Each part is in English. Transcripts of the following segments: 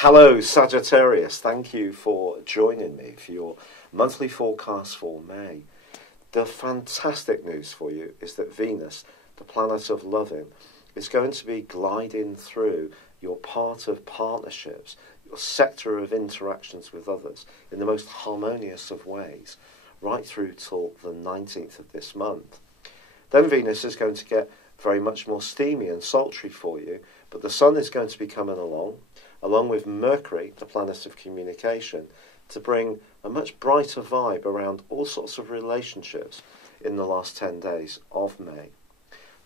Hello Sagittarius, thank you for joining me for your monthly forecast for May. The fantastic news for you is that Venus, the planet of loving, is going to be gliding through your part of partnerships, your sector of interactions with others in the most harmonious of ways, right through till the 19th of this month. Then Venus is going to get very much more steamy and sultry for you, but the Sun is going to be coming along with Mercury, the planet of communication, to bring a much brighter vibe around all sorts of relationships in the last 10 days of May.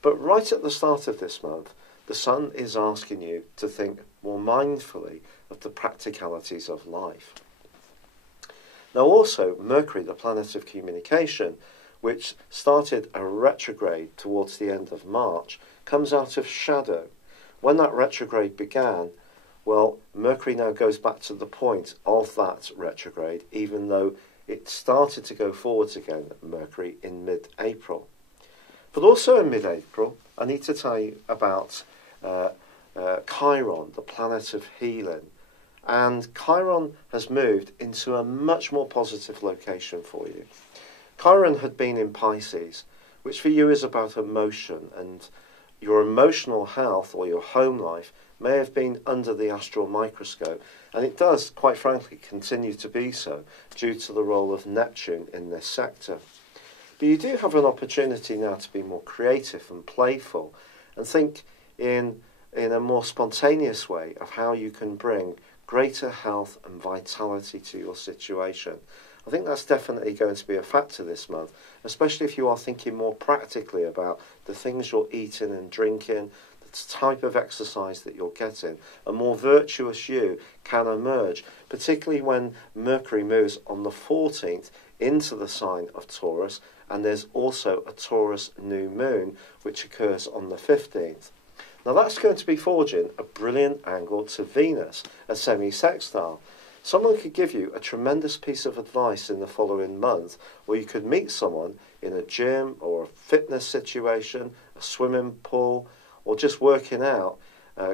But right at the start of this month, the Sun is asking you to think more mindfully of the practicalities of life. Now also, Mercury, the planet of communication, which started a retrograde towards the end of March, comes out of shadow. When that retrograde began, well, Mercury now goes back to the point of that retrograde, even though it started to go forwards again, Mercury, in mid-April. But also in mid-April, I need to tell you about Chiron, the planet of healing. And Chiron has moved into a much more positive location for you. Chiron had been in Pisces, which for you is about emotion, and your emotional health or your home life may have been under the astral microscope, and it does, quite frankly, continue to be so due to the role of Neptune in this sector. But you do have an opportunity now to be more creative and playful and think in a more spontaneous way of how you can bring greater health and vitality to your situation. I think that's definitely going to be a factor this month, especially if you are thinking more practically about the things you're eating and drinking, the type of exercise that you're getting. A more virtuous you can emerge, particularly when Mercury moves on the 14th into the sign of Taurus, and there's also a Taurus new moon, which occurs on the 15th. Now that's going to be forging a brilliant angle to Venus, a semi-sextile. Someone could give you a tremendous piece of advice in the following month, or you could meet someone in a gym or a fitness situation, a swimming pool, or just working out,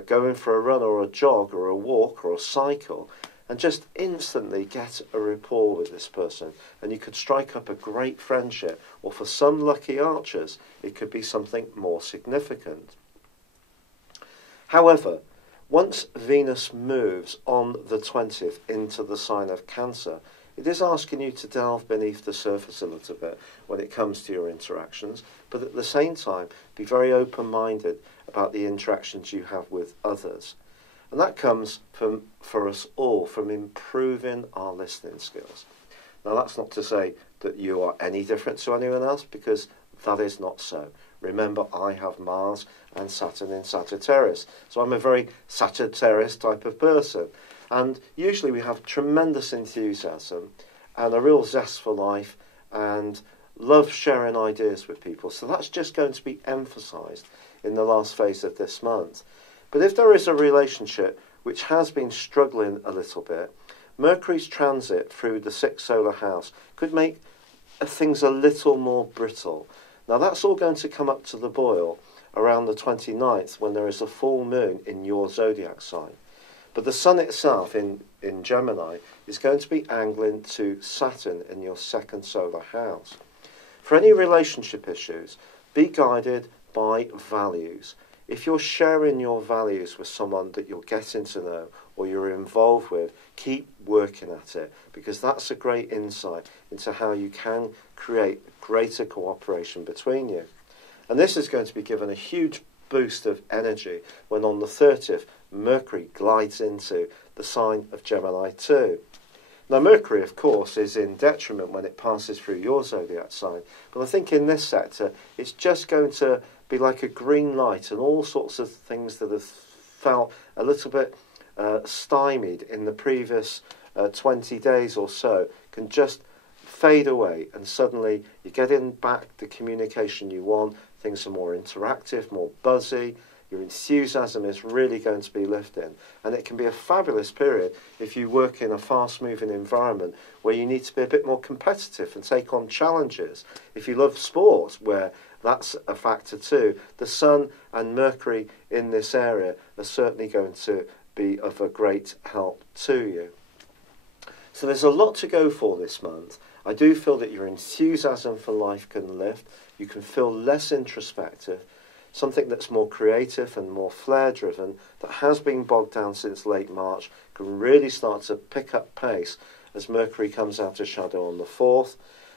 going for a run or a jog or a walk or a cycle, and just instantly get a rapport with this person. And you could strike up a great friendship, or for some lucky archers, it could be something more significant. However, once Venus moves on the 20th into the sign of Cancer, it is asking you to delve beneath the surface a little bit when it comes to your interactions, but at the same time, be very open-minded about the interactions you have with others. And that comes for us all from improving our listening skills. Now, that's not to say that you are any different to anyone else, because that is not so. Remember, I have Mars and Saturn in Sagittarius, so I'm a very Sagittarius type of person. And usually we have tremendous enthusiasm and a real zest for life and love sharing ideas with people. So that's just going to be emphasised in the last phase of this month. But if there is a relationship which has been struggling a little bit, Mercury's transit through the 6th solar house could make things a little more brittle. Now that's all going to come up to the boil around the 29th when there is a full moon in your zodiac sign. But the Sun itself in Gemini is going to be angling to Saturn in your 2nd solar house. For any relationship issues, be guided by values. If you're sharing your values with someone that you're getting to know or you're involved with, keep working at it, because that's a great insight into how you can create greater cooperation between you. And this is going to be given a huge boost of energy when on the 30th, Mercury glides into the sign of Gemini too. Now Mercury, of course, is in detriment when it passes through your zodiac sign, but I think in this sector, it's just going to be like a green light, and all sorts of things that have felt a little bit stymied in the previous 20 days or so can just fade away, and suddenly you're getting back the communication you want. Things are more interactive, more buzzy. Your enthusiasm is really going to be lifting, and it can be a fabulous period if you work in a fast-moving environment where you need to be a bit more competitive and take on challenges. If you love sports, where that's a factor too, the Sun and Mercury in this area are certainly going to be of a great help to you. So there's a lot to go for this month. I do feel that your enthusiasm for life can lift. You can feel less introspective, something that's more creative and more flair-driven, that has been bogged down since late March, can really start to pick up pace as Mercury comes out of shadow on the 4th.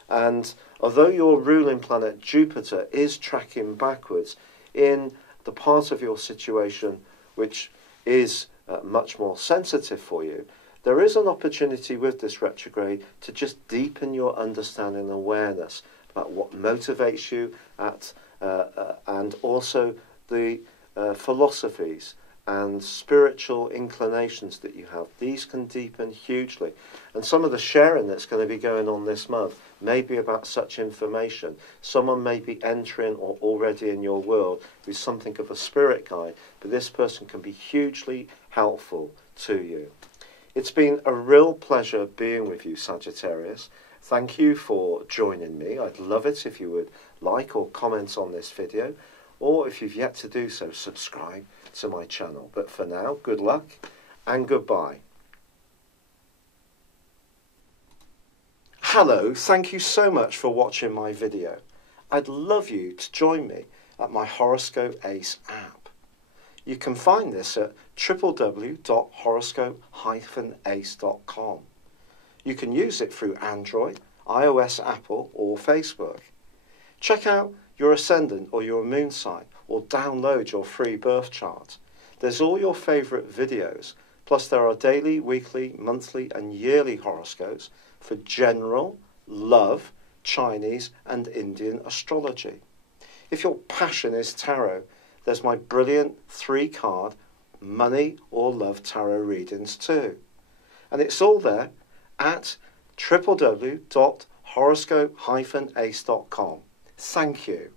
And although your ruling planet Jupiter is tracking backwards in the part of your situation which is much more sensitive for you, there is an opportunity with this retrograde to just deepen your understanding and awareness about what motivates you and also the philosophies and spiritual inclinations that you have. These can deepen hugely. And some of the sharing that's going to be going on this month may be about such information. Someone may be entering or already in your world who's something of a spirit guide, but this person can be hugely helpful to you. It's been a real pleasure being with you, Sagittarius. Thank you for joining me. I'd love it if you would like or comment on this video, or if you've yet to do so, subscribe to my channel. But for now, good luck and goodbye. Hello, thank you so much for watching my video. I'd love you to join me at my Horoscope Ace app. You can find this at www.horoscope-ace.com. You can use it through Android, iOS, Apple, or Facebook. Check out your ascendant or your moon sign, or download your free birth chart. There's all your favourite videos, plus there are daily, weekly, monthly and yearly horoscopes for general, love, Chinese and Indian astrology. If your passion is tarot, there's my brilliant 3-card money or love tarot readings too. And it's all there at www.horoscope-ace.com. Thank you.